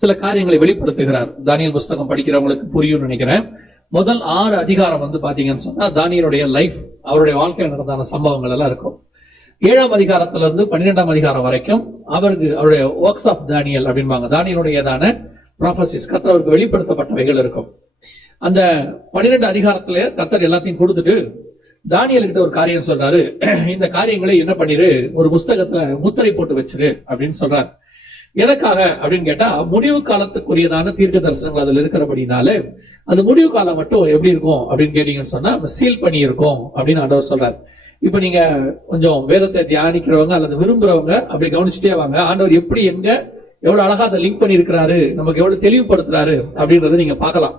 சில காரியங்களை வெளிப்படுத்துகிறார். தானியேல் புஸ்தகம் படிக்கிறவங்களுக்கு புரியும் நினைக்கிறேன். முதல் 6 அதிகாரம் பாத்தீங்கன்னு சொன்னா தானியேலுடைய லைஃப், அவருடைய வாழ்க்கையில் நடந்தான சம்பவங்கள் எல்லாம் இருக்கும். 7ஆம் அதிகாரத்துல இருந்து 12ஆம் அதிகாரம் வரைக்கும் அவருடைய ஒர்க்ஸ் ஆஃப் தானியேல் அப்படின்பாங்க, தானியேலுடையதான ப்ராஃபசிஸ், கர்த்தருக்கு வெளிப்படுத்தப்பட்டவைகள் இருக்கும். அந்த 12 அதிகாரத்துல கர்த்தர் எல்லாத்தையும் கொடுத்துட்டு தானியேல் கிட்ட ஒரு காரியம் சொல்றாரு. இந்த காரியங்களை என்ன பண்ணிரு, ஒரு புஸ்தகத்துல முத்திரை போட்டு வச்சிரு அப்படின்னு சொல்றாரு. எதற்காக அப்படின்னு கேட்டா, முடிவு காலத்துக்குரியதான தீர்க்க தரிசனங்கள் அதுல இருக்கிறபடினால அந்த முடிவு காலம் மட்டும் எப்படி இருக்கும் அப்படின்னு கேட்டீங்கன்னு சொன்னா சீல் பண்ணி இருக்கும் அப்படின்னு ஆண்டவர் சொல்றாரு. இப்ப நீங்க கொஞ்சம் வேதத்தை தியானிக்கிறவங்க அல்லது விரும்புறவங்க அப்படி கவனிச்சுட்டே வாங்க. ஆண்டவர் எப்படி எங்க எவ்வளவு அழகா அதை லிங்க் பண்ணி இருக்கிறாரு, நமக்கு எவ்வளவு தெளிவுபடுத்துறாரு அப்படின்றத நீங்க பார்க்கலாம்.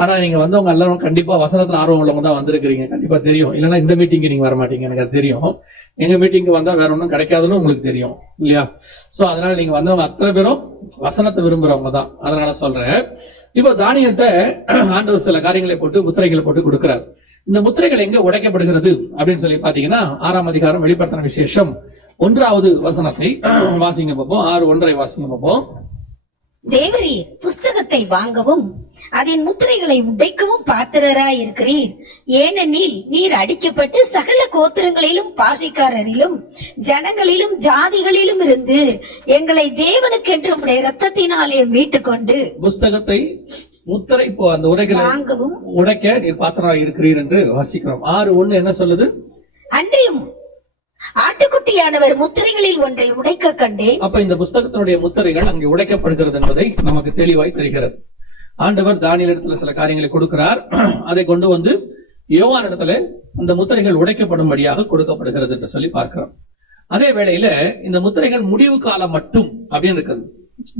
ஆனா நீங்க வந்தவங்க எல்லாரும் கண்டிப்பா வசனத்துல ஆர்வம் உள்ளவங்க தான் வந்திருக்கிறீங்க, கண்டிப்பா தெரியும். இல்லைன்னா இந்த மீட்டிங்கு நீங்க வர மாட்டீங்க, எனக்கு அது தெரியும். எங்க மீட்டிங்கு வந்தா வேற ஒன்றும் கிடைக்காதுன்னு உங்களுக்கு தெரியும் இல்லையா? சோ அதனால நீங்க வந்தவங்க அத்தனை பேரும் வசனத்தை விரும்புறவங்க தான். அதனால சொல்றேன். இப்ப தானியேல்கிட்ட ஆண்டவர் சில காரியங்களை போட்டு முத்திரைகளை போட்டு கொடுக்கிறார். இந்த முத்திரைகள் எங்க உடைக்கப்படுகிறது அப்படின்னு சொல்லி பாத்தீங்கன்னா 6ஆம் அதிகாரம் வெளிப்படுத்தின விசேஷம் 1வது வசனத்தை வாசிங்க பார்ப்போம். 6:1 வாசிங்க பார்ப்போம். தேவரீர் புஸ்தகத்தை வாங்கவும் அதன் முத்திரைகளை உடைக்கவும் பாத்திரராய் இருக்கிறீர். ஏனெனில் நீர் அடிக்கப்பட்டு சகல கோத்திரங்களிலும் பாஷைக்காரரிலும் ஜனங்களிலும் ஜாதிகளிலும் இருந்து எங்களை தேவனுக்கென்று உடைய இரத்தத்தினாலே மீட்டுக் கொண்டு புஸ்தகத்தை முத்திரை அந்த உரைகளை வாங்கவும் உடைக்க நீர் பாத்திரராய் இருக்கிறீர் என்று வாசிக்கிறோம். 6:1 என்ன சொல்லுது? அன்றியும் ஆட்டுக்குட்டியானவர் முத்திரைகளில் ஒன்றை உடைக்க கண்டேன். அப்ப இந்த புஸ்தகத்தினுடைய முத்திரைகள் அங்கே உடைக்கப்படுகிறது என்பதை நமக்கு தெளிவாய் தெரிகிறது. ஆண்டவர் தானியேல் இடத்துல சில காரியங்களை கொடுக்கிறார். அதை கொண்டு வந்து யோவான் இடத்துல அந்த முத்திரைகள் உடைக்கப்படும்படியாக கொடுக்கப்படுகிறது என்று சொல்லி பார்க்கிறோம். அதே வேளையில இந்த முத்திரைகள் முடிவு காலம் மட்டும் அப்படின்னு இருக்குது.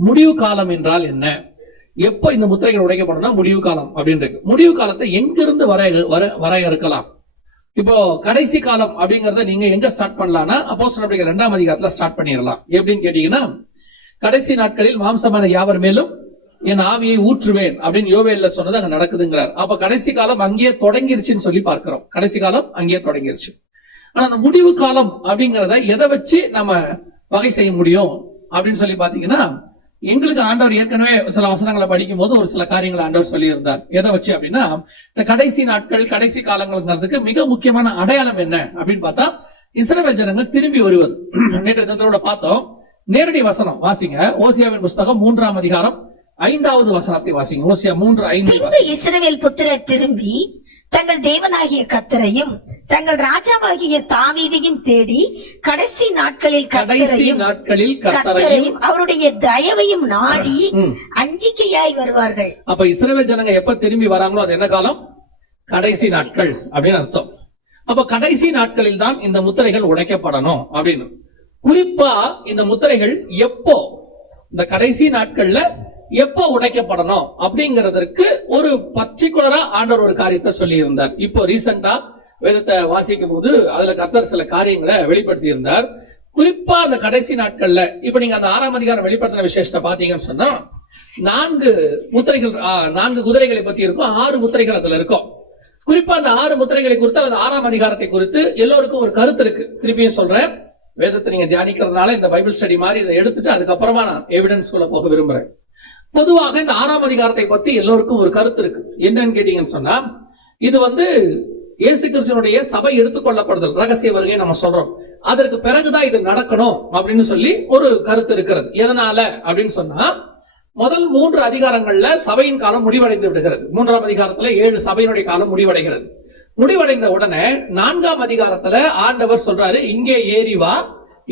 முடிவு காலம் என்றால் என்ன, எப்ப இந்த முத்திரைகள் உடைக்கப்படும் முடிவு காலம் அப்படின்னு இருக்கு. முடிவு காலத்தை எங்கிருந்து வரையறுக்கலாம்? இப்போ கடைசி காலம் அப்படிங்கறத நீங்க எங்க ஸ்டார்ட் பண்ணலாம்னா அப்போஸ்தலர் 2ஆம் அதிகாரத்துல ஸ்டார்ட் பண்ணிடலாம். எப்படின்னு கேட்டீங்கன்னா, கடைசி நாட்களில் மாம்சமான யாவர் மேலும் என் ஆவியை ஊற்றுவேன் அப்படின்னு யோவேல்ல சொன்னது அங்க நடக்குதுங்கிறார். அப்ப கடைசி காலம் அங்கேயே தொடங்கிருச்சுன்னு சொல்லி பார்க்கிறோம். கடைசி காலம் அங்கேயே தொடங்கிருச்சு. ஆனா அந்த முடிவு காலம் அப்படிங்கறத எதை வச்சு நம்ம வகை செய்ய முடியும் அப்படின்னு சொல்லி பாத்தீங்கன்னா, எங்களுக்கு ஆண்டவர் ஏற்கனவே சில வசனங்களை படிக்கும் போது ஒரு சில காரியங்களை ஆண்டவர் சொல்லி இருந்தார். எதை வச்சு அப்படின்னா, இந்த கடைசி நாட்கள் கடைசி காலங்கிறதுக்கு மிக முக்கியமான அடையாளம் என்ன அப்படின்னு பார்த்தா இஸ்ரவேல் ஜனங்கள் திரும்பி வருவது. நேற்று தினத்தோட பார்த்தோம். நேரடி வசனம் வாசிங்க. ஓசியாவின் புஸ்தகம் 3ஆம் அதிகாரம் 5வது வசனத்தை வாசிங்க. ஓசியா 3:5. இஸ்ரவேல் புத்திரர் திரும்பி தங்கள் தேவனாகிய கர்த்தரையும் தங்கள் ராஜாவாகிய தாவீதையும் தேடி கடைசி நாட்களில் கர்த்தரையும் அவருடைய தயவையும் நாடி அஞ்சிக்கையாய் வருவார்கள். அப்ப இஸ்ரவேல் ஜனங்க எப்ப திரும்பி வராங்களோ அது என்ன காலம்? கடைசி நாட்கள் அப்படின்னு அர்த்தம். அப்ப கடைசி நாட்களில் தான் இந்த முத்திரைகள் உடைக்கப்படணும் அப்படின்னு. குறிப்பா இந்த முத்திரைகள் எப்போ, இந்த கடைசி நாட்கள்ல எப்போ உடைக்கப்படணும் அப்படிங்கறதற்கு ஒரு பர்டிகுலரா ஆண்டவர் ஒரு காரியத்தை சொல்லி இருந்தார். இப்போ ரீசெண்டா வேதத்தை வாசிக்கும் போது அதுல கர்த்தர் சில காரியங்களை வெளிப்படுத்தி இருந்தார். குறிப்பா அந்த கடைசி நாட்கள்ல இப்ப நீங்க அந்த 6ஆம் அதிகாரம் வெளிப்படுத்தின விசேஷத்தை பாத்தீங்கன்னு சொன்னா 4 முத்திரைகள், 4 குதிரைகளை பத்தி இருக்கும். 6 முத்திரைகள் அதுல இருக்கும். குறிப்பா அந்த 6 முத்திரைகளை குறித்து அந்த 6ஆம் அதிகாரத்தை குறித்து எல்லோருக்கும் ஒரு கருத்து இருக்கு. திருப்பியும் சொல்றேன், வேதத்தை நீங்க தியானிக்கிறதுனால இந்த பைபிள் ஸ்டடி மாதிரி இதை எடுத்துட்டு அதுக்கப்புறமா நான் எவிடன்ஸ்குள்ள போக விரும்புறேன். பொதுவாக இந்த 6ஆம் அதிகாரத்தை பத்தி எல்லோருக்கும் ஒரு கருத்து இருக்கு. என்னன்னு கேட்டீங்கன்னு சொன்னா, இது இயேசு கிறிஸ்துவினுடைய சபை எடுத்துக்கொள்ளப்படுதல், ரகசிய வருகை நம்ம சொல்றோம். அதற்கு பிறகுதான் இது நடக்கணும் அப்படின்னு சொல்லி ஒரு கருத்து இருக்கிறது. எதனால அப்படின்னு சொன்னா, முதல் 3 அதிகாரங்கள்ல சபையின் காலம் முடிவடைந்து விடுகிறது. 3ஆம் அதிகாரத்துல 7 சபையினுடைய காலம் முடிவடைகிறது. முடிவடைந்த உடனே 4ஆம் அதிகாரத்துல ஆண்டவர் சொல்றாரு, இங்கே ஏறி வா,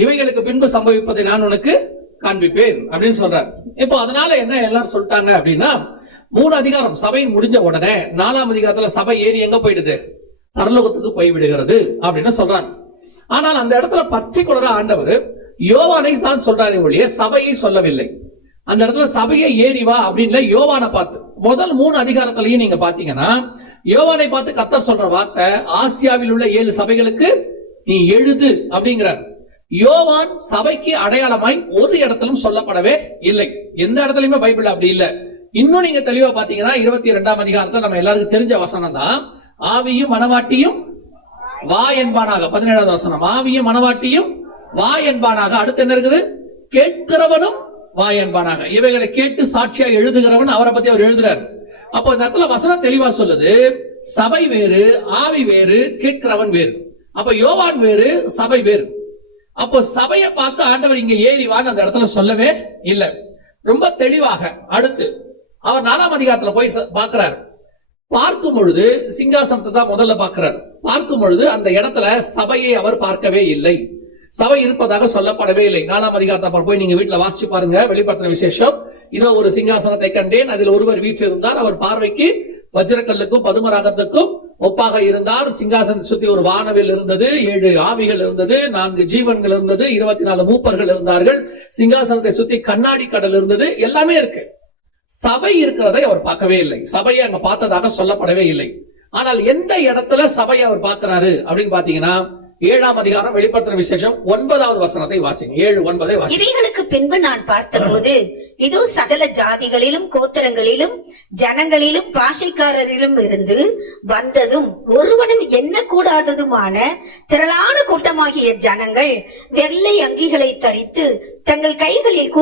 இவைகளுக்கு பின்பு சம்பவிப்பதை நான் உனக்கு காண்பிப்பேன் அப்படின்னு சொல்றாரு. இப்போ அதனால என்ன எல்லாரும் சொல்லிட்டாங்க அப்படின்னா, 3 அதிகாரம் சபையின் முடிஞ்ச உடனே 4ஆம் அதிகாரத்துல சபை ஏறி எங்க போயிடுது? பரலோகத்துக்கு போய்விடுகிறது அப்படின்னு சொல்றாங்க. ஆனால் அந்த இடத்துல பர்டிகுலரா ஆண்டவர் யோவானை தான் சொல்றாரு ஒழிய சபையை சொல்லவில்லை. அந்த இடத்துல சபையை ஏறி வா அப்படின்னு யோவானை பார்த்து முதல் 3 அதிகாரத்திலையும் நீங்க பாத்தீங்கன்னா யோவானை பார்த்து கர்த்தர் சொல்ற வார்த்தை, ஆசியாவில் உள்ள 7 சபைகளுக்கு நீ எழுது அப்படிங்கிறார். யோவான் சபைக்கு அடையாளமாய் ஒரு இடத்திலும் சொல்லப்படவே இல்லை. எந்த இடத்துலயுமே பைபிள் அப்படி இல்ல. இன்னும் நீங்க தெளிவா பாத்தீங்கன்னா 22ஆம் அதிகாரத்துல நம்ம எல்லாருக்கும் தெரிஞ்ச வசனம் தான், ஆவியும் மனவாட்டியும் வா என்பானாக. 17வது வசனம், ஆவியும் மனவாட்டியும் வா என்பானாக. அடுத்து என்ன இருக்குது? கேட்கிறவனும் வா என்பானாக. இவைகளை கேட்டு சாட்சியா எழுதுகிறவன் அவரை பத்தி அவர் எழுதுறார். அப்போ இந்த இடத்துல வசனம் தெளிவா சொல்லுது, சபை வேறு, ஆவி வேறு, கேட்கிறவன் வேறு. அப்ப யோவான் வேறு, சபை வேறு. அப்போ சபையை பார்த்து ஆண்டவர் இங்க ஏறி வான்னு அந்த இடத்துல சொல்லவே இல்லை. ரொம்ப தெளிவாக அடுத்து அவர் 4ஆம் அதிகாரத்துல போய் பார்க்கிறார். பார்க்கும் பொழுது சிங்காசனத்தை தான் முதல்ல பார்க்கிறார். பார்க்கும் பொழுது அந்த இடத்துல சபையை அவர் பார்க்கவே இல்லை, சபை இருப்பதாக சொல்லப்படவே இல்லை. 4ஆம் அதிகாரத்தை போய் நீங்க வீட்டுல வாசிச்சு பாருங்க, வெளிப்படுத்தின விசேஷம். இதோ ஒரு சிங்காசனத்தை கண்டேன், அதில் ஒருவர் வீற்றிருந்தார், அவர் பார்வைக்கு வஜ்ரக்கல்லுக்கும் பதுமராகத்துக்கும் ஒப்பாக இருந்தார். சிங்காசனத்தை சுத்தி ஒரு வானவில் இருந்தது, 7 ஆவிகள் இருந்தது, 4 ஜீவன்கள் இருந்தது, 24 மூப்பர்கள் இருந்தார்கள். சிங்காசனத்தை சுத்தி கண்ணாடி கடல் இருந்தது. எல்லாமே இருக்கு. சபை இருக்கிறதை அவர் பார்க்கவே இல்லை, சபையை அங்க பார்த்ததாக சொல்லப்படவே இல்லை. ஆனால் எந்த இடத்துல சபையை அவர் பார்க்கிறாரு அப்படின்னு பாத்தீங்கன்னா 7ஆம் அதிகாரம் வெளிப்படுத்தின விசேஷம் 9வது வசனத்தை வாசிங்க. 7:9 வாசிங்க. இவைகளுக்கு பின்பு நான் பார்த்தபோது இதோ சகல ஜாதிகளிலும் கோத்திரங்களிலும் ஜனங்களிலும் பாஷைக்காரரிலும் இருந்து வந்ததும் ஒருவனும் எண்ணக்கூடாததுமான திரளான கூட்டமாகிய ஜனங்கள் வெள்ளை அங்கிகளை தரித்து தங்கள் கைகளில்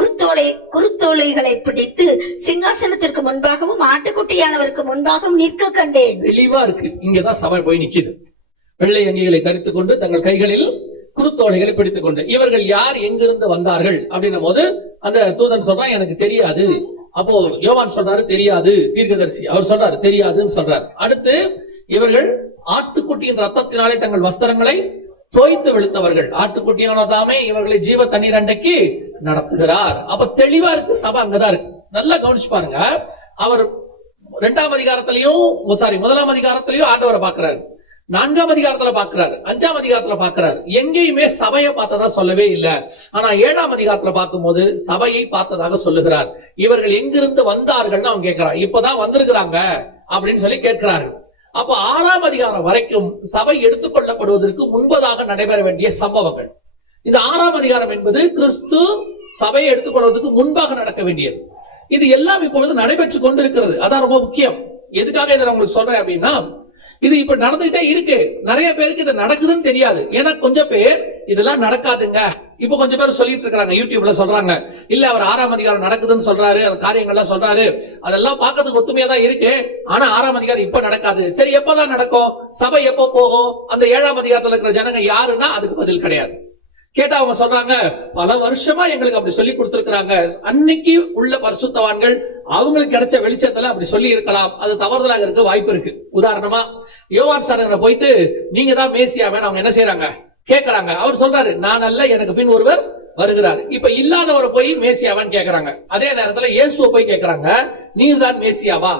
குருத்தோலைகளை பிடித்து சிங்காசனத்திற்கு முன்பாகவும் ஆட்டுக்குட்டியானவருக்கு முன்பாகவும் நிற்க கண்டேன். தெளிவா இருக்கு. இங்கதான் சபை போய் நிக்குது. வெள்ளை அங்கிகளை தரித்துக் கொண்டு தங்கள் கைகளில் குருத்தோலைகளை பிடித்துக் கொண்டு. இவர்கள் யார், எங்கிருந்து வந்தார்கள் அப்படின்னும் போது அந்த தூதன் சொல்றான், எனக்கு தெரியாது. அப்போ யோவான் சொல்றாரு தெரியாது, தீர்க்கதரிசி அவர் சொல்றாரு தெரியாதுன்னு சொல்றாரு. அடுத்து இவர்கள் ஆட்டுக்குட்டியின் ரத்தத்தினாலே தங்கள் வஸ்திரங்களை தோய்த்து வெளுத்தவர்கள், ஆட்டுக்குட்டியானதாமே இவர்களை ஜீவ தண்ணீர் அண்டைக்கு நடத்துகிறார். அப்ப தெளிவா இருக்கு, சபை அங்கதான் இருக்கு. நல்லா கவனிச்சு பாருங்க. அவர் 2ஆம் அதிகாரத்திலையும் 1ஆம் அதிகாரத்திலையும் ஆண்டவரை பாக்குறாரு, 4ஆம் அதிகாரத்துல பாக்குறாரு, 5ஆம் அதிகாரத்துல பாக்குறாரு. எங்கேயுமே சபையை பார்த்ததா சொல்லவே இல்லை. ஆனா 7ஆம் அதிகாரத்துல பார்க்கும்போது சபையை பார்த்ததாக சொல்லுகிறார். இவர்கள் எங்கிருந்து வந்தார்கள் அவங்க கேட்கிறார். இப்பதான் வந்திருக்கிறாங்க அப்படின்னு சொல்லி கேட்கிறாரு. அப்ப 6ஆம் அதிகாரம் வரைக்கும் சபை எடுத்துக்கொள்ளப்படுவதற்கு முன்பதாக நடைபெற வேண்டிய சம்பவங்கள். இந்த 6ஆம் அதிகாரம் என்பது கிறிஸ்து சபையை எடுத்துக்கொள்வதற்கு முன்பாக நடக்க வேண்டியது. இது எல்லாம் இப்பொழுது நடைபெற்றுக் கொண்டிருக்கிறது. அதான் ரொம்ப முக்கியம். எதுக்காக இதை உங்களுக்கு சொல்றேன் அப்படின்னா, இது இப்ப நடந்துகிட்டே இருக்கு. நிறைய பேருக்கு இது நடக்குதுன்னு தெரியாது. ஏன்னா கொஞ்சம் பேர் இதெல்லாம் நடக்காதுங்க இப்ப கொஞ்சம் பேர் சொல்லிட்டு இருக்காங்க, யூடியூப்ல சொல்றாங்க, இல்ல அவர் 6ஆம் அதிகாரம் நடக்குதுன்னு சொல்றாரு, அந்த காரியங்கள்லாம் சொல்றாரு, அதெல்லாம் பார்க்கறதுக்கு ஒத்துமையா தான் இருக்கு. ஆனா 6ஆம் அதிகாரம் இப்ப நடக்காது. சரி, எப்பதான் நடக்கும்? சபை எப்போ போகும்? அந்த 7ஆம் அதிகாரத்துல இருக்கிற ஜனங்க யாருன்னா அதுக்கு பதில் கிடையாது. கேட்டா அவங்க சொல்றாங்க, பல வருஷமா எங்களுக்கு அப்படி சொல்லி கொடுத்திருக்கிறாங்க. அன்னைக்கு உள்ள பரிசுத்தவான்கள் அவங்களுக்கு கிடைச்ச வெளிச்சத்துல அப்படி சொல்லி இருக்கலாம், அது தவறுதலாக இருக்க வாய்ப்பு இருக்கு. உதாரணமா யோவான் சாரங்கரை போயிட்டு நீங்க தான் மேசியாவேன்னு அவங்க என்ன செய்யறாங்க கேட்கறாங்க. அவர் சொல்றாரு, நான் அல்ல, எனக்கு பின் ஒருவர் வருகிறார். இப்ப இல்லாதவரை போய் மேசியாவான்னு கேட்கறாங்க. அதே நேரத்துல இயேசுவை போய் கேட்கறாங்க, நீங்க தான் மேசியாவா?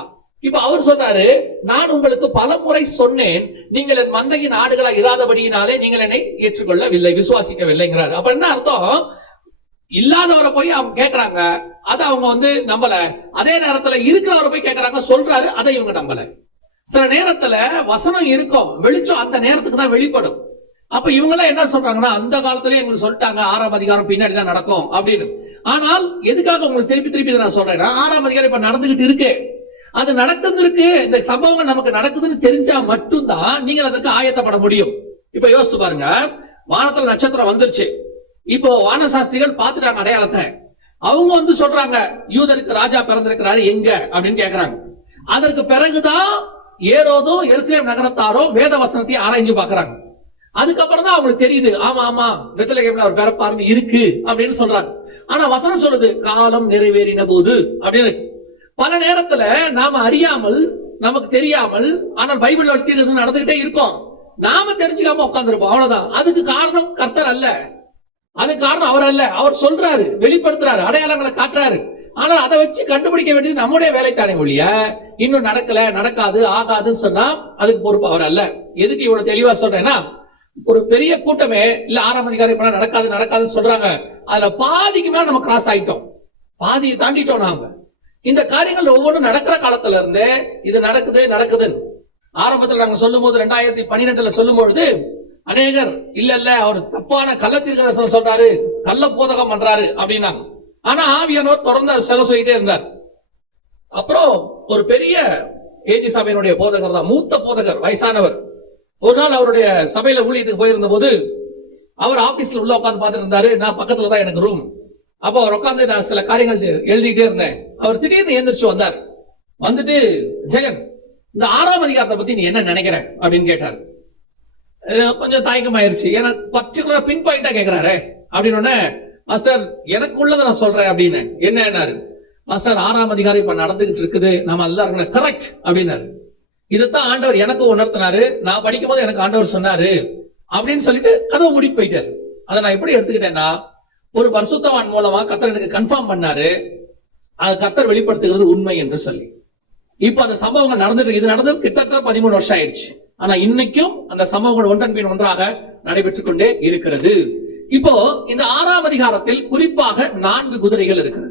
இப்ப அவர் சொல்றாரு, நான் உங்களுக்கு பல முறை சொன்னேன், நீங்கள் என் மந்தையின் ஆடுகளா இராதபடியினாலே நீங்கள் என்னை ஏற்றுக்கொள்ளவில்லை, விசுவாசிக்கவில்லைங்கிறாரு. அப்ப என்ன அர்த்தம்? இல்லாதவரை போய் அவங்க கேட்கறாங்க, அதை அவங்க நம்பல. அதே நேரத்துல இருக்கிறவரை போய் கேட்கறாங்க, சொல்றாரு, அதை இவங்க நம்பல. சில நேரத்துல வசனம் இருக்கும், வெளிச்சம் அந்த நேரத்துக்கு தான் வெளிப்படும். அப்ப இவங்க எல்லாம் என்ன சொல்றாங்கன்னா, அந்த காலத்திலேயே எங்களுக்கு சொல்லிட்டாங்க 6ஆம் அதிகாரம் பின்னாடி தான் நடக்கும் அப்படின்னு. ஆனால் எதுக்காக உங்களுக்கு திருப்பி திருப்பி நான் சொல்றேன்னா, 6ஆம் அதிகாரம் இப்ப நடந்துகிட்டு இருக்கு, அது நடக்குது இருக்கு. இந்த சம்பவங்கள் நமக்கு நடக்குதுன்னு தெரிஞ்சா மட்டும்தான் நீங்கள் அதுக்கு ஆயத்தப்பட முடியும். இப்ப யோசிச்சு பாருங்க, வானத்துல நட்சத்திரம் வந்துருச்சு. இப்போ வானசாஸ்திரிகள் பாத்துட்டாங்க அடையாளத்தை. அவங்க சொல்றாங்க, யூதருக்கு ராஜா பிறந்திருக்கிறாரு எங்க அப்படின்னு கேக்குறாங்க. அதற்கு பிறகுதான் ஏரோதும் எருசலேம் நகரத்தாரும் வேத வசனத்தை ஆராய்ஞ்சு பாக்குறாங்க. அதுக்கப்புறம் தான் அவங்களுக்கு தெரியுது, ஆமா ஆமா பெத்லகேம்ல அவர் பிறப்பாருன்னு இருக்கு அப்படின்னு சொல்றாங்க. ஆனா வசனம் சொல்லுது, காலம் நிறைவேறின போது அப்படின்னு. பல நேரத்துல நாம அறியாமல், நமக்கு தெரியாமல், ஆனால் பைபிள் நடந்துகிட்டே இருக்கும், நாம தெரிஞ்சுக்காம உட்கார்ந்துருப்போம், அவ்வளவுதான். அதுக்கு காரணம் கர்த்தர் அல்ல, அதுக்கு காரணம் அவர் அல்ல. அவர் சொல்றாரு, வெளிப்படுத்துறாரு, அடையாளங்களை காட்டுறாரு. ஆனால் அதை வச்சு கண்டுபிடிக்க வேண்டியது நம்முடைய வேலைத்தானே ஒழிய, இன்னும் நடக்கல, நடக்காது, ஆகாதுன்னு சொன்னா அதுக்கு பொறுப்பு அவர் அல்ல. எதுக்கு இவ்வளவு தெளிவா சொல்றேன்னா, ஒரு பெரிய கூட்டமே இல்ல 6ஆம் அதிகாரம் இப்ப நடக்காது நடக்காதுன்னு சொல்றாங்க, அதுல பாதிக்கு மேல நம்ம கிராஸ் ஆயிட்டோம், பாதியை தாண்டிட்டோம். நாம இந்த காரியங்கள் ஒவ்வொன்றும் நடக்கிற காலத்துல இருந்து இது நடக்குது நடக்குதுன்னு ஆரம்பத்தில் நாங்க சொல்லும் போது 2012 சொல்லும் பொழுது அநேகர் இல்ல அவர் தப்பான கள்ளத்தீர்க்கதரிசனம் சொல்றாரு, கள்ள போதகம் பண்றாரு அப்படின்னா. ஆனா ஆவியானவர் தொடர்ந்து செலவு சொல்லிட்டே இருந்தார். அப்புறம் ஒரு பெரிய ஏஜி சபையினுடைய போதகர் தான், மூத்த போதகர், வயசானவர். ஒரு நாள் அவருடைய சபையில ஊழியத்துக்கு போயிருந்த போது அவர் ஆபீஸ்ல உள்ள உட்காந்து பார்த்துட்டு இருந்தாரு. நான் பக்கத்துல தான் எனக்கு ரூம். அப்போ அவர் உட்கார்ந்து நான் சில காரியங்கள் எழுதிட்டே இருந்தேன். அவர் திடீர்னு எழுந்திரிச்சு வந்தார். வந்துட்டு, ஜெகன், இந்த 6ஆம் அதிகாரத்தை பத்தி நீ என்ன நினைக்கிற அப்படின்னு கேட்டார். கொஞ்சம் தயக்கமாயிருச்சு, ஏன்னா பர்டிகுலரா பின் பாயிண்டா கேட்கிறாரு. அப்படின்னு மாஸ்டர் எனக்கு உள்ளதை நான் சொல்றேன் அப்படின்னு. என்னாரு மாஸ்டர், 6ஆம் அதிகாரம் இப்ப நடந்துகிட்டு இருக்குது, நம்ம எல்லாரும் கரெக்ட் அப்படின்னாரு. இதைத்தான் ஆண்டவர் எனக்கு உணர்த்தினாரு, நான் படிக்கும் போது எனக்கு ஆண்டவர் சொன்னாரு அப்படின்னு சொல்லிட்டு கதவை மூடிட்டு போயிட்டாரு. அதை நான் எப்படி எடுத்துக்கிட்டேன்னா, ஒரு பரிசுத்தவான் மூலமா கர்த்தர் எனக்கு கன்ஃபார்ம் பண்ணாரு, அது கர்த்தர் வெளிப்படுத்துகிறது உண்மை என்று சொல்லி. இப்ப அந்த சம்பவங்கள் நடந்துட்டு, இது நடந்து கிட்டத்தட்ட 13 வருஷம் ஆயிடுச்சு. ஆனா இன்னைக்கும் அந்த சம்பவங்கள் ஒன்றன் பின் ஒன்றாக நடைபெற்றுக் கொண்டே இருக்கிறது. இப்போ இந்த 6ஆம் அதிகாரத்தில் குறிப்பாக 4 குதிரைகள் இருக்கிறது.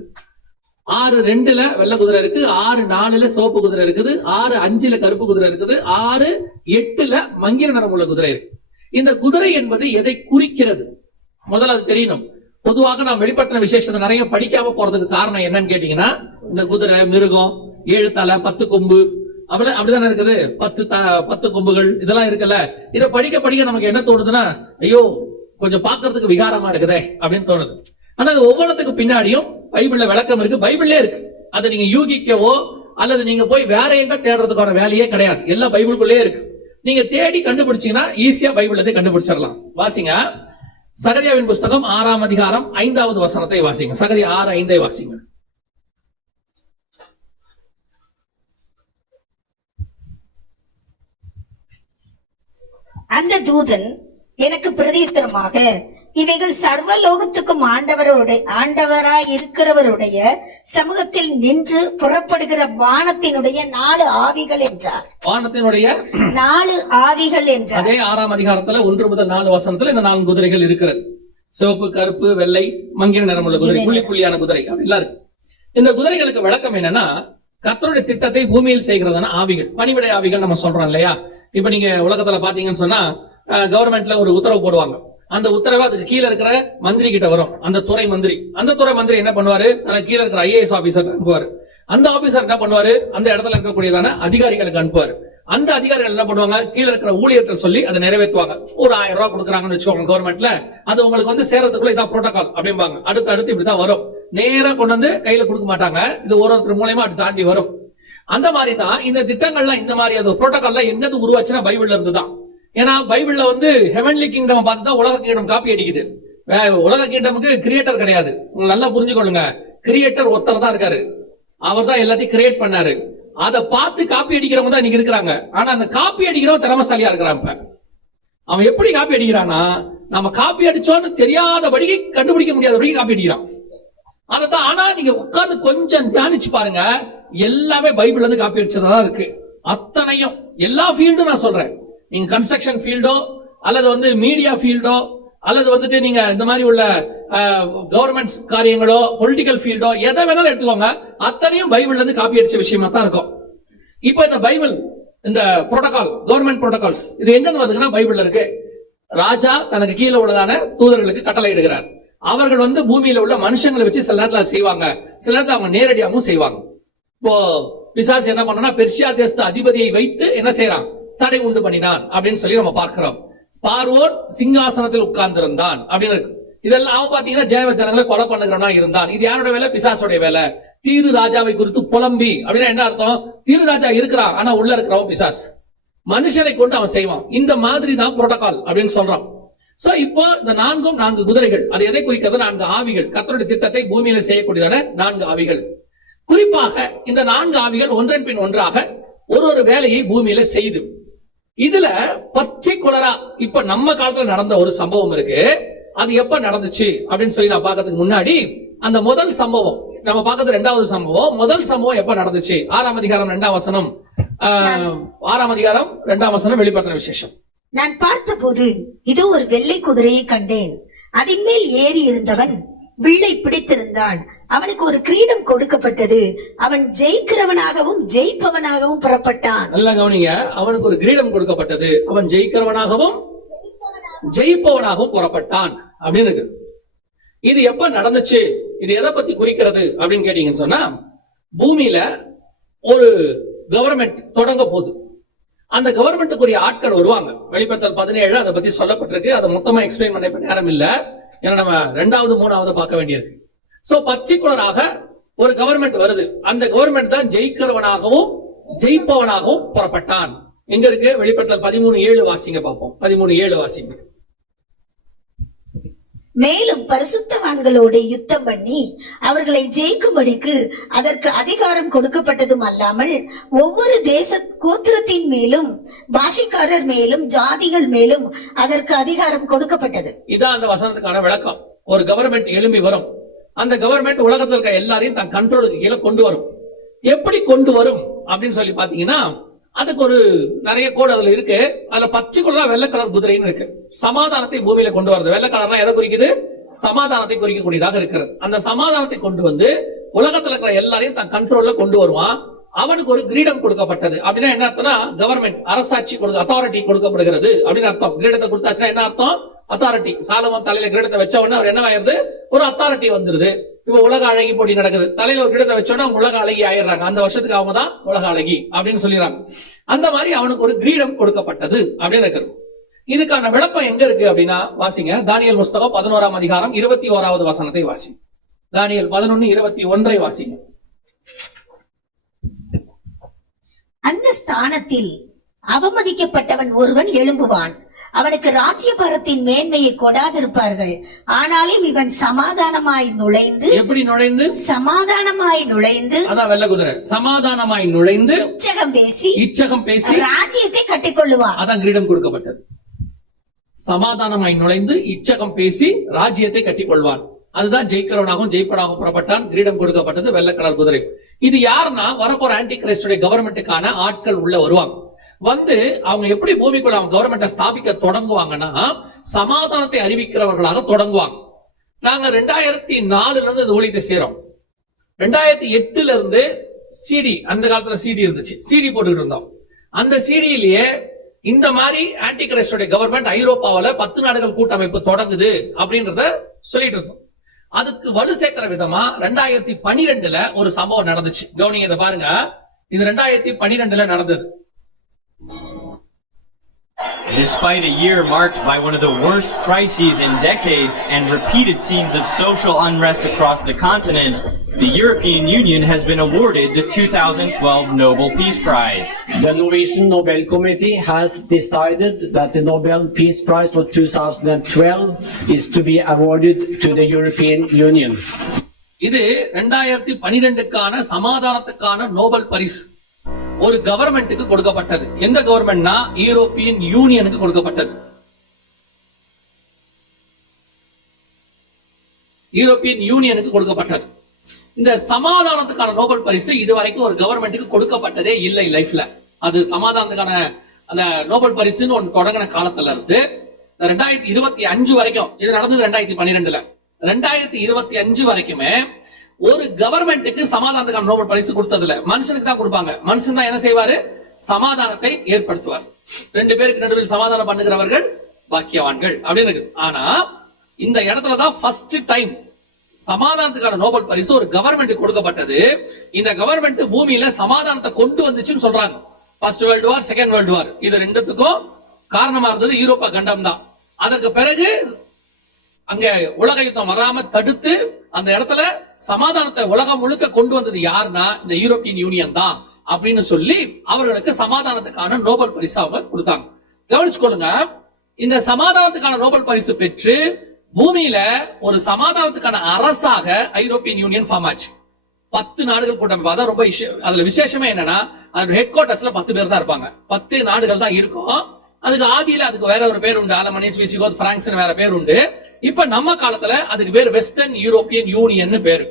6:2 வெள்ளை குதிரை இருக்கு, 6:4 சிவப்பு குதிரை இருக்குது, 6:5 கருப்பு குதிரை இருக்குது, 6:8 மங்கிர நிறம் உள்ள குதிரை இருக்கு. இந்த குதிரை என்பது எதை குறிக்கிறது முதல்ல அது தெரியணும். பொதுவாக நாம் வெளிப்படுத்தின விசேஷத்தை நிறைய படிக்காம போறதுக்கு காரணம் என்னன்னு கேட்டீங்கன்னா, இந்த குதிரை மிருகம் 7 தலை 10 கொம்பு அப்படிதானே இருக்குது, 10 கொம்புகள் இதெல்லாம் இருக்குல்ல. இதை படிக்க படிக்க நமக்கு என்ன தோணுதுன்னா, ஐயோ கொஞ்சம் பாக்குறதுக்கு விகாரமா இருக்குதே அப்படின்னு தோணுது. ஆனா அது ஒவ்வொன்றுக்கு பின்னாடியும் பைபிள்ல விளக்கம் இருக்கு, பைபிள்லே இருக்கு. அதை நீங்க யூகிக்கவோ அல்லது நீங்க போய் வேற எங்க தேடுறதுக்கான வேலையே கிடையாது, எல்லாம் பைபிளுக்குள்ளே இருக்கு. நீங்க தேடி கண்டுபிடிச்சீங்கன்னா ஈஸியா பைபிளத்தை கண்டுபிடிச்சிடலாம். வாசிங்க, சகரியாவின் புஸ்தகம் 6ஆம் அதிகாரம் 5வது வசனத்தை வாசிங்க. சகரியா 6:5 வாசிங்க. அந்த தூதன் எனக்கு பிரதியுத்தரமாக, இவைகள் சர்வலோகத்துக்கும் ஆண்டவராய் இருக்கிறவருடைய சமூகத்தில் நின்று புறப்படுகிற வானத்தினுடைய 4 ஆவிகள் என்றார். வானத்தினுடைய 4 ஆவிகள் என்றார். அதே 6ஆம் அதிகாரத்துல 1 முதல் 4 வசனத்துல இந்த 4 குதிரைகள் இருக்கிறது. சிவப்பு, கருப்பு, வெள்ளை, மங்கிர நிறமுள்ள குதிரை, புள்ளி புள்ளியான குதிரை எல்லாம் இருக்கு. இந்த குதிரைகளுக்கு விளக்கம் என்னன்னா, கர்த்தருடைய திட்டத்தை பூமியில் செய்கிறதான ஆவிகள், பணிவிடை ஆவிகள் நம்ம சொல்றோம் இல்லையா. இப்ப நீங்க உலகத்துல பாத்தீங்கன்னு சொன்னா, கவர்மெண்ட்ல ஒரு உத்தரவு போடுவாங்க. அந்த உத்தரவு அதுக்கு கீழே இருக்கிற மந்திரி கிட்ட வரும், அந்த துறை மந்திரி என்ன பண்ணுவாரு, கீழே இருக்கிற IAS ஆபீசர் அனுப்புவாரு. அந்த ஆபீசர் என்ன பண்ணுவாரு, அந்த இடத்துல இருக்கக்கூடியதான அதிகாரிகளுக்கு அனுப்புவாரு. அந்த அதிகாரிகள் என்ன பண்ணுவாங்க, கீழே இருக்கிற ஊழியர்கிட்ட சொல்லி அதை நிறைவேற்றுவாங்க. ஒரு 1000 ரூபாய் கொடுக்குறாங்கன்னு வச்சுக்கோங்க கவர்மெண்ட்ல, அது உங்களுக்கு வந்து சேரத்துக்குள்ள இதான் புரோட்டோகால் அப்படிம்பாங்க. அடுத்து இப்படிதான் வரும், நேரா கொண்டு வந்து கையில கொடுக்க மாட்டாங்க, இது ஒருத்தர் மூலமா அது தாண்டி வரும். அந்த மாதிரி தான் இந்த திட்டங்கள்லாம், இந்த மாதிரி அது புரோட்டோகால்லாம் எங்க உருவாச்சுன்னா பைபிள்ல இருந்துதான். ஏன்னா பைபிள்ல வந்து ஹெவன்லி கிங்டம் பார்த்து தான் உலக கிங்டம் காப்பி அடிக்குது. உலக கிங்டமுக்கு கிரியேட்டர் கிடையாது, நல்லா புரிஞ்சுக்கொள்ளுங்க. கிரியேட்டர் ஒருத்தர் தான் இருக்காரு, அவர் தான் எல்லாத்தையும் கிரியேட் பண்ணாரு. அதை பார்த்து காப்பி அடிக்கிறவங்க தான் இன்னைக்கு இருக்கிறாங்க. ஆனா அந்த காப்பி அடிக்கிறவன் திறமசாலியா இருக்கிறான். அவன் எப்படி காப்பி அடிக்கிறான்னா, நம்ம காப்பி அடிச்சோன்னு தெரியாதபடி கண்டுபிடிக்க முடியாதபடி காப்பி அடிக்கிறான். அதான். ஆனா நீங்க உட்கார்ந்து கொஞ்சம் தியானிச்சு பாருங்க, எல்லாமே பைபிள்ல இருந்து காப்பி அடிச்சதா இருக்கு. அத்தனையும் எல்லா ஃபீல்டும் நான் சொல்றேன். நீங்க கன்ஸ்ட்ரக்ஷன் ஃபீல்டோ அல்லது வந்து மீடியா ஃபீல்டோ அல்லது வந்துட்டு நீங்க இந்த மாதிரி உள்ள கவர்மெண்ட் காரியங்களோ பொலிட்டிக்கல் ஃபீல்டோ எதை வேணாலும் எடுத்துக்கோங்க, அத்தனையும் பைபிள்ல இருந்து காப்பி அடிச்ச விஷயமா தான் இருக்கும். இப்ப இந்த பைபிள், இந்த புரோட்டோகால், கவர்மெண்ட் புரோட்டோகால்ஸ், இது எங்க வந்துங்கன்னா பைபிள்ல இருக்கு. ராஜா தனக்கு கீழே உள்ளதான தூதர்களுக்கு கட்டளை இடுகிறார். அவர்கள் வந்து பூமியில உள்ள மனுஷங்களை வச்சு சில நேரத்துல செய்வாங்க, சில நேரத்துல அவங்க நேரடியாகவும் செய்வாங்க. இப்போ பிசாசு என்ன பண்ணா, பெர்சியா தேசத்து அதிபதியை வைத்து என்ன செய்யறான், தடை உண்டு பண்ணினான் அப்படின்னு சொல்லி நம்ம பார்க்கிறோம். பார்வோன் சிங்காசனத்தில் உட்கார்ந்திருந்தான் அப்படின்னு இருக்கு. இதெல்லாம் அவன் பாத்தீங்கன்னா ஜெயவ ஜனங்களை கொலை பண்ணுகிறவனா இருந்தான். இது யாரோட வேலை, பிசாசோட வேலை. தீரு ராஜாவை குறித்து புலம்பி அப்படின்னா என்ன அர்த்தம், தீரு ராஜா இருக்கிறான் ஆனா உள்ள இருக்கிறவன் பிசாஸ், மனுஷனை கொண்டு அவன் செய்வான். இந்த மாதிரி தான் புரோட்டோகால் அப்படின்னு சொல்றான். சோ இப்போ இந்த 4 குதிரைகள், அது எதை குறிக்கிறது, 4 ஆவிகள், கர்த்தருடைய திட்டத்தை பூமியில செய்யக்கூடியதான 4 ஆவிகள். குறிப்பாக இந்த 4 ஆவிகள் ஒன்றன் பின் ஒன்றாக ஒரு வேலையை பூமியில செய்து, இதுல பர்டிகுலரா இப்ப நம்ம காலத்துல நடந்த ஒரு சம்பவம் இருக்கு. அது எப்ப நடந்துச்சு அப்படின்னு சொல்லி நான் பார்க்கறதுக்கு முன்னாடி, அந்த முதல் சம்பவம் நம்ம பார்க்கறது 2வது சம்பவம். முதல் சம்பவம் எப்ப நடந்துச்சு, 6ஆம் அதிகாரம் 2ஆம் வசனம், 6ஆம் அதிகாரம் 2ஆம் வசனம், வெளிப்படுத்தின விசேஷம். நான் பார்த்தபோது இதோ ஒரு வெள்ளை குதிரையை கண்டேன், அதன் மேல் ஏறி இருந்தவன் வில்லை பிடித்திருந்தான், அவனுக்கு ஒரு கிரீடம் கொடுக்கப்பட்டது, அவன் ஜெயிக்கிறவனாகவும் ஜெயிப்பவனாகவும் புறப்பட்டான். நல்லா கவனிங்க, அவனுக்கு ஒரு கிரீடம் கொடுக்கப்பட்டது, அவன் ஜெயிக்கிறவனாகவும் ஜெயிப்பவனாகவும் புறப்பட்டான் அப்படின்னு இருக்கு. இது எப்ப நடந்துச்சு, இது எதை பத்தி குறிக்கிறது அப்படின்னு கேட்டீங்கன்னு சொன்னா, பூமியில ஒரு கவர்மெண்ட் தொடங்க போகுது. அந்த கவர்மெண்ட்டுக்குரிய ஆட்கள் வருவாங்க. வெளிப்படுத்தல் 17 அதை பத்தி சொல்லப்பட்டிருக்கு. அதை மொத்தமா எக்ஸ்பிளைன் பண்ண நேரம் இல்ல, ஏன்னா நம்ம 2வது 3வது பார்க்க வேண்டியிருக்கு. சோ பர்டிகுலராக ஒரு கவர்மெண்ட் வருது. அந்த கவர்மெண்ட் தான் ஜெயிக்கிறவனாகவும் ஜெயிப்பவனாகவும் புறப்பட்டான். எங்க இருக்கு? வெளிப்படுத்தல் 13:7 வாசிங்க பார்ப்போம். 13:7 வாசிங்க. மேலும் பரிசுத்தவான்களோடு யுத்தம் பண்ணி அவர்களை ஜெயிக்கும்படிக்கு அதற்கு அதிகாரம் கொடுக்கப்பட்டதும் அல்லாமல் ஒவ்வொரு தேச கோத்திரத்தின் மேலும் பாஷைக்காரர் மேலும் ஜாதிகள் மேலும் அதற்கு அதிகாரம் கொடுக்கப்பட்டது. இதான் அந்த வசனத்துக்கான விளக்கம். ஒரு கவர்மெண்ட் எழும்பி வரும். அந்த கவர்மெண்ட் உலகத்தில் இருக்க எல்லாரையும் தன் கண்ட்ரோலுக்கு கீழே கொண்டு வரும். எப்படி கொண்டு வரும் அப்படின்னு சொல்லி பாத்தீங்கன்னா, அதுக்கு ஒரு நிறைய கோடு அதுல இருக்கு. அதுல பச்சைக்குள்ள வெள்ளை கலர் குதிரைன்னு இருக்கு. சமாதானத்தை பூமியில கொண்டு வரது. வெள்ளை கலர்னா எதை குறிக்குது? சமாதானத்தை குறிக்கக்கூடியதாக இருக்கிறது. அந்த சமாதானத்தை கொண்டு வந்து உலகத்துல இருக்கிற எல்லாரையும் தன் கண்ட்ரோல்ல கொண்டு வருவான். அவனுக்கு ஒரு கிரீடம் கொடுக்கப்பட்டது. அப்படின்னா என்ன அர்த்தம்னா, கவர்மெண்ட் அரசாட்சி அத்தாரிட்டி கொடுக்கப்படுகிறது அப்படின்னு அர்த்தம். கிரீடத்தை கொடுத்தாச்சுன்னா என்ன அர்த்தம்? அத்தாரிட்டி. சாலமோன் தலையில கிரீடத்தை வச்ச உடனே அவர் என்னவாயிருது? ஒரு அத்தாரிட்டி வந்துருது. இப்ப உலக அழகி போட்டி நடக்குது. தலையில ஒரு கிரீடத்தை வச்சோன்னா உலக அழகி ஆயிடுறாங்க. அந்த வருஷத்துக்கு அவங்க தான் உலக அழகி அப்படின்னு சொல்லிடுறாங்க. அந்த மாதிரி அவனுக்கு ஒரு கிரீடம் கொடுக்கப்பட்டது அப்படின்னு இருக்கு. இதுக்கான விளக்கம் எங்க இருக்கு அப்படின்னா, வாசிங்க தானியேல் புஸ்தகம் 11ஆம் அதிகாரம் 21வது வசனத்தை வாசிங்க. தானியேல் 11:21 வாசிங்க. அந்த ஸ்தானத்தில் அவமதிக்கப்பட்டவன் ஒருவன் எழும்புவான். அவனுக்கு ராஜ்யபாரத்தின் மேன்மையை கொடாதிருப்பார்கள். ஆனாலும் இவன் சமாதானமாய் நுழைந்து, எப்படி நுழைந்து? சமாதானமாய் நுழைந்து, அதான் வெள்ளை குதிரை. சமாதானமாய் நுழைந்து இச்சகம் பேசி ராஜ்யத்தை கட்டிக்கொள்ளுவான். அதான் கிரீடம் கொடுக்கப்பட்டது. சமாதானமாய் நுழைந்து இச்சகம் பேசி ராஜ்யத்தை கட்டிக்கொள்வான். அதுதான் ஜெயிக்கிறவனாகவும் ஜெயிப்பனாகவும் புறப்பட்டான். கிரீடம் கொடுக்கப்பட்டது வெள்ளை கலர் குதிரை. இது யாருன்னா, வரப்போற ஆன்டி கிரைஸ்டுடைய கவர்மெண்ட்டுக்கான ஆட்கள் உள்ள வருவாங்க. வந்து அவங்க எப்படி பூமிக்குள்ள அவங்க கவர்மெண்ட்டை ஸ்தாபிக்க தொடங்குவாங்கன்னா, சமாதானத்தை அறிவிக்கிறவர்களாக தொடங்குவாங்க. நாங்க 2004 இருந்து இந்த ஊழியத்தை செய்றோம். 2008 இருந்து சிடி, அந்த காலத்துல சிடி இருந்துச்சு, சிடி போட்டுக்கிட்டு இருந்தோம். அந்த சிடியிலேயே இந்த மாதிரி ஆன்டி கிரைஸ்டுடைய கவர்மெண்ட் ஐரோப்பாவில 10 நாடுகள் கூட்டமைப்பு தொடங்குது அப்படின்றத சொல்லிட்டு இருந்தோம். அதுக்கு வலு சேர்க்கிற விதமா 2012 ஒரு சம்பவம் நடந்துச்சு. கவனிங்க, இதை பாருங்க. இது 2012 நடந்தது. Despite a year marked by one of the worst crises in decades and repeated scenes of social unrest across the continent, the European Union has been awarded the 2012 Nobel Peace Prize. The Norwegian Nobel Committee has decided that the Nobel Peace Prize for 2012 is to be awarded to the European Union. இது 2012க்கான சமாதானத்துக்கான Nobel பரிசு ஒரு கவர்மெண்ட்டுக்கு கொடுக்கப்பட்டது. எந்த கவர்மெண்ட்னா, European யூனியனுக்கு கொடுக்கப்பட்டது. European யூனியனுக்கு கொடுக்கப்பட்டது. இந்த சமாதானத்துக்கான Nobel பரிசு இதுவரைக்கும் ஒரு கவர்மெண்ட்டுக்கு கொடுக்கப்பட்டதே இல்லை லைஃப்ல. அது சமாதானத்துக்கான அந்த நோபல் பரிசுன்னு ஒன்று தொடங்கின காலத்துல இருந்து 2025 வரைக்கும், இது நடந்தது 2012. 2025 வரைக்குமே ஒரு கவர்மெண்ட்டுக்கு சமாதானத்துக்கான நோபல் பரிசு கொடுத்ததுல மனுஷனுக்கு தான் கொடுப்பாங்க. மனுஷன் தான் என்ன செய்வாரு? சமாதானத்தை ஏற்படுத்துவார். 2 பேருக்கு நடுவில் சமாதானம் பண்ணுகிறவர்கள் பாக்கியவான்கள் அப்படின்னு இருக்கு. ஆனா இந்த இடத்துலதான் ஃபர்ஸ்ட் டைம் சமாதானத்துக்கான நோபல் பரிசு ஒரு கவர்மெண்ட் கொடுக்கப்பட்டது. இந்த கவர்மெண்ட் பூமியில சமாதானத்தை கொண்டு வந்துச்சுன்னு சொல்றாங்க. First world war, second world war, இது ரெண்டுத்துக்கும் காரணமா இருந்தது யூரோப்பா கண்டம் தான். அதற்கு பிறகு அங்க உலக யுத்தம் வராம தடுத்து அந்த இடத்துல சமாதானத்தை உலகம் முழுக்க கொண்டு வந்தது யாருன்னா, இந்த யூரோப்பியன் யூனியன் தான் அப்படின்னு சொல்லி அவர்களுக்கு சமாதானத்துக்கான நோபல் பரிசு அவங்க கொடுத்தாங்க. கவனிச்சுக்கொள்ளுங்க, இந்த சமாதானத்துக்கான நோபல் பரிசு பெற்று பூமியில ஒரு சமாதானத்துக்கான அரசாக ஐரோப்பியன் யூனியன் ஃபார்ம் ஆச்சு. 10 நாடுகள் கூட்டமைப்பு. அதான் ரொம்ப அதுல விசேஷமே என்னன்னா, அது ஹெட் குவார்டர்ஸ்ல 10 பேர் தான் இருப்பாங்க. 10 நாடுகள் தான் இருக்கும். அதுக்கு ஆதியில அதுக்கு வேற ஒரு பேர் உண்டு. அலமனி, ஸ்வீசிகோத், பிரான்ஸ் வேற பேர் உண்டு. இப்ப நம்ம காலத்துல அதுக்கு பேர் வெஸ்டர்ன் யூரோப்பியன் யூனியன் பேரு,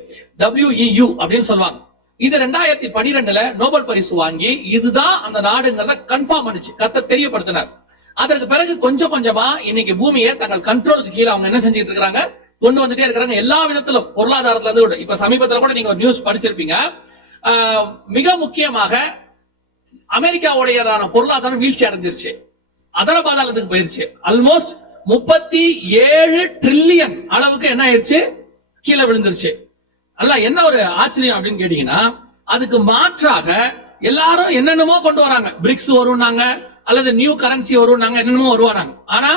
WEU அப்படின்னு சொல்லுவாங்க. இது 2012 நோபல் பரிசு வாங்கி இதுதான் அந்த நாடுங்கிறத கன்ஃபார்ம் பண்ணுச்சு, தெரியப்படுத்தினார். அதற்கு பிறகு கொஞ்சம் கொஞ்சமா இன்னைக்கு பூமியை தங்கள் கண்ட்ரோலுக்கு கீழே அவங்க என்ன செஞ்சிட்டு இருக்காங்க, கொண்டு வந்துட்டே இருக்கிறாங்க. எல்லா விதத்திலும், பொருளாதாரத்துல இருந்து. இப்ப சமீபத்துல கூட நீங்க ஒரு நியூஸ் படிச்சிருப்பீங்க. மிக முக்கியமாக அமெரிக்காவுடையதான பொருளாதாரம் வீழ்ச்சி அடைஞ்சிருச்சு, அதர பாதாளத்துக்கு போயிருச்சு. ஆல்மோஸ்ட் 37 ட்ரில்லியன் அளவுக்கு என்ன ஆயிடுச்சு, கீழே விழுந்துருச்சு. அல்ல என்ன ஒரு ஆச்சரியம் அப்படின்னு கேட்டீங்கன்னா, அதுக்கு மாற்றாக எல்லாரும் என்னென்னமோ கொண்டு வராங்க. பிரிக்ஸ் வரும்னாங்க, அல்லது நியூ கரன்சி வரும்னாங்க, என்னென்னமோ வருவாங்க. ஆனா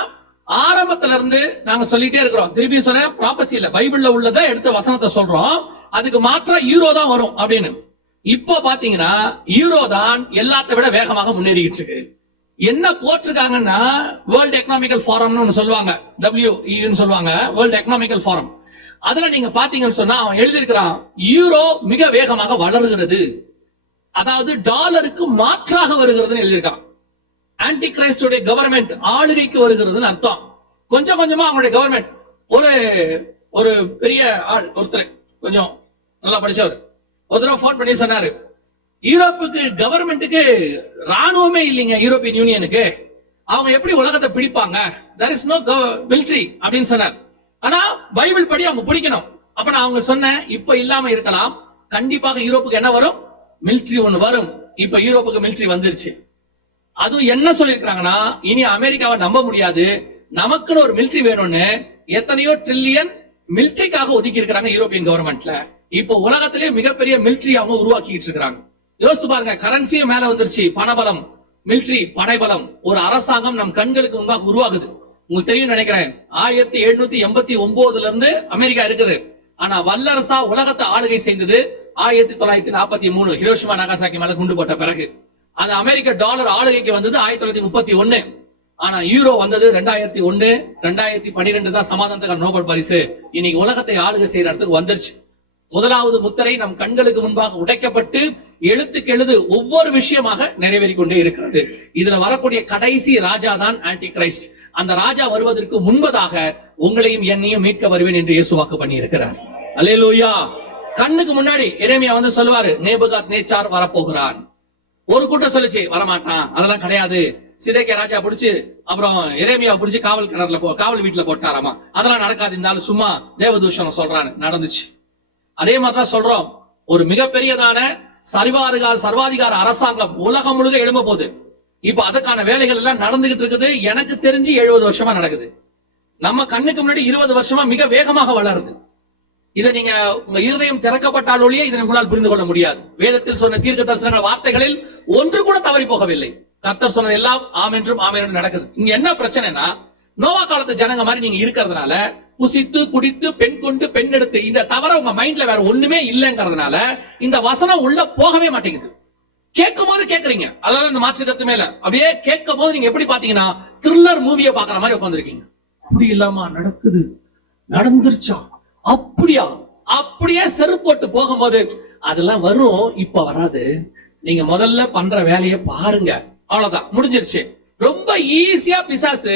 ஆரம்பத்துல இருந்து நாங்க சொல்லிட்டே இருக்கிறோம். திருப்பி சொன்ன ப்ராபசி இல்ல, பைபிள்ல உள்ளதை எடுத்து வசனத்தை சொல்றோம். அதுக்கு மாற்றா யூரோ தான் வரும் அப்படின்னு. இப்போ பாத்தீங்கன்னா யூரோ தான் எல்லாத்தை விட வேகமாக முன்னேறிட்டு இருக்கு. என்ன போட்டிருக்காங்கன்னா வேர்ல்ட் எக்கனாமிக்கல் ஃபாரம்னு ஒன்னு சொல்லுவாங்க, WEU சொல்லுவாங்க, வேர்ல்ட் எக்கனாமிக்கல் ஃபாரம். அதுல நீங்க பாத்தீங்கன்னு சொன்னா அவன் எழுதியிருக்கிறான், யூரோ மிக வேகமாக வளருகிறது, அதாவது டாலருக்கு மாற்றாக வருகிறதுன்னு எழுதியிருக்கான். ஆன்டி கிரைஸ்டுடைய கவர்மெண்ட் ஆளுகைக்கு வருகிறதுன்னு அர்த்தம். கொஞ்சம் கொஞ்சமா அவங்களுடைய கவர்மெண்ட் ஒரு பெரிய ஆள் ஒருத்தர் கொஞ்சம் நல்லா படிச்சவர் ஒரு போன் பண்ணி சொன்னாரு, யூரோப்புக்கு கவர்மெண்ட்டுக்கு ராணுவமே இல்லைங்க, யூரோப்பியன் யூனியனுக்கு, அவங்க எப்படி உலகத்தை பிடிப்பாங்க, there is no military அப்படின்னு சொன்னார். ஆனா பைபிள் படி அவங்க பிடிக்கணும். அப்ப நான் அவங்க சொன்னேன், இப்ப இல்லாம இருக்கலாம், கண்டிப்பாக யூரோப்புக்கு என்ன வரும், மிலிட்ரி ஒண்ணு வரும். இப்ப யூரோப்புக்கு மிலிட்ரி வந்துருச்சு. அதுவும் என்ன சொல்லிருக்காங்கன்னா, இனி அமெரிக்காவை நம்ப முடியாது, நமக்குன்னு ஒரு மிலிட்ரி வேணும்னு எத்தனையோ ட்ரில்லியன் மிலிட்ரிக்காக ஒதுக்கி இருக்கிறாங்க யூரோப்பியன் கவர்மெண்ட்ல. இப்போ உலகத்திலே மிகப்பெரிய மிலிட்ரி அவங்க உருவாக்கிட்டு இருக்காங்க. யோசிச்சு பாருங்க, கரன்சியும் மேல வந்துருச்சு, பணபலம், மிலிட்ரி, படைபலம், ஒரு அரசாங்கம் நம் கண்களுக்கு முன்பாக உருவாகுது. உங்களுக்கு தெரியும் நினைக்கிறேன், 1789 இருந்து அமெரிக்கா இருக்குது. ஆனா வல்லரசா உலகத்தை ஆளுகை செய்தது 1943 ஹிரோஷிமா நாகாசாக்கி மேல குண்டு போட்ட பிறகு. அந்த அமெரிக்க டாலர் ஆளுகைக்கு வந்தது 1931. ஆனா யூரோ வந்தது 2001, 2012 தான் சமாதானத்துக்கான நோபல் பரிசு. இன்னைக்கு உலகத்தை ஆளுகை செய்யற இடத்துக்கு வந்துருச்சு. முதலாவது முத்திரை நம் கண்களுக்கு முன்பாக உடைக்கப்பட்டு எழுத்துக்கு எழுது ஒவ்வொரு விஷயமாக நிறைவேறிக் கொண்டே இருக்கிறது. இதுல வரக்கூடிய கடைசி ராஜா தான் ஆன்டி கிரைஸ்ட். அந்த ராஜா வருவதற்கு முன்பதாக உங்களையும் என்னையும் மீட்க வருவேன் என்று இயேசு வாக்கு பண்ணி இருக்கிறார். அல்லேலூயா. கண்ணுக்கு முன்னாடி எரேமியா வந்து சொல்லுவாரு, நேபுகாத் நேச்சார் வரப்போகிறான். ஒரு கூட்டம் சொல்லுச்சு வரமாட்டான், அதெல்லாம் கிடையாது. சிதேக்கியா ராஜா பிடிச்சு அப்புறம் எரேமியா பிடிச்சு காவல் வீட்டுல போட்டாராமா, அதெல்லாம் நடக்காது, இந்த ஆளு சும்மா தேவதூஷணம் சொல்றான்னு நடந்துச்சு. அதே மாதிரிதான் சொல்றோம், ஒரு மிகப்பெரியதான சர்வாதிகார அரசாங்கம் உலகம் முழுக்க எழும்ப போகுது. இப்ப அதுக்கான வேலைகள் எல்லாம் நடந்துகிட்டு இருக்குது. எனக்கு தெரிஞ்சு 70 வருஷமா நடக்குது. நம்ம கண்ணுக்கு முன்னாடி 20 வருஷமா மிக வேகமாக வளருது. இதை நீங்க உங்க இருதயம் திறக்கப்பட்டால் ஒழிய இதை உங்களால் புரிந்து கொள்ள முடியாது. வேதத்தில் சொன்ன தீர்க்க தரிசனங்கள் வார்த்தைகளில் ஒன்று கூட தவறி போகவில்லை. கர்த்தர் சொன்ன எல்லாம் ஆம் என்றும் நடக்குது. இங்க என்ன பிரச்சனைனா, நோவா காலத்து ஜனங்க மாதிரி நீங்க இருக்கிறதுனால புசித்து குடித்து பெண் கொண்டு பெண் எடுத்து இந்த தவிர உங்க மைண்ட்ல வேற ஒண்ணுமே இல்லைங்கிறதுனால இந்த வசனம் உள்ள போகவே மாட்டேங்குது. கேட்கும் போது கேக்குறீங்க, அதாவது இந்த மாற்று கருத்து மேல அப்படியே கேட்கும் போது நீங்க எப்படி பாத்தீங்கன்னா த்ரில்லர் மூவியை பாக்குற மாதிரி உட்காந்துருக்கீங்க. அப்படி இல்லாம நடக்குது, நடந்துருச்சா, அப்படியா, அப்படியே செருப்பு போட்டு போகும்போது அதெல்லாம் வரும், இப்ப வராது. நீங்க முதல்ல பண்ற வேலையை பாருங்க, அவ்வளவுதான், முடிஞ்சிருச்சு. ரொம்ப ஈஸியா பிசாசு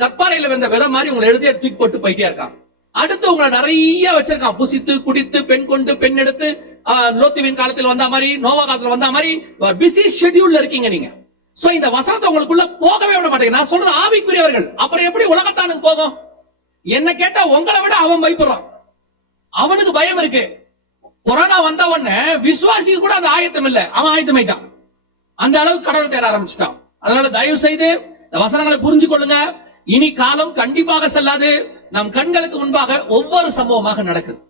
கற்பாறையில வந்த விதை மாதிரி உங்களை எழுதி தூக்கி போட்டு போயிட்டே இருக்கான். அடுத்து உங்களை நிறைய வச்சிருக்கான், புசித்து குடித்து பெண் கொண்டு பெண் எடுத்து, லோத்துவின் காலத்தில் வந்த மாதிரி, நோவா காலத்துல வந்த மாதிரி பிஸி ஷெட்யூல்ல இருக்கீங்க நீங்க. சோ இந்த வசனத்தை உங்களுக்குள்ள போகவே விட மாட்டேங்க. நான் சொல்றது ஆவிக்குரியவர்கள், அப்புறம் எப்படி உலகத்தானுக்கு போகும்? என்ன கேட்டா உங்களை விட அவன் பயப்படுறான், அவனுக்கு பயம் இருக்கு. கொரோனா வந்த உடனே விசுவாசிக்கு கூட அந்த ஆயத்தம் இல்ல, அவன் ஆயத்தமாயிட்டான். அந்த அளவுக்கு கடவுள் தேட ஆரம்பிச்சிட்டான். அதனால தயவு செய்து இந்த வசனங்களை புரிஞ்சு கொள்ளுங்க. இனி காலம் கண்டிப்பாக செல்லாது. நம் கண்களுக்கு முன்பாக ஒவ்வொரு சம்பவமாக நடக்குது.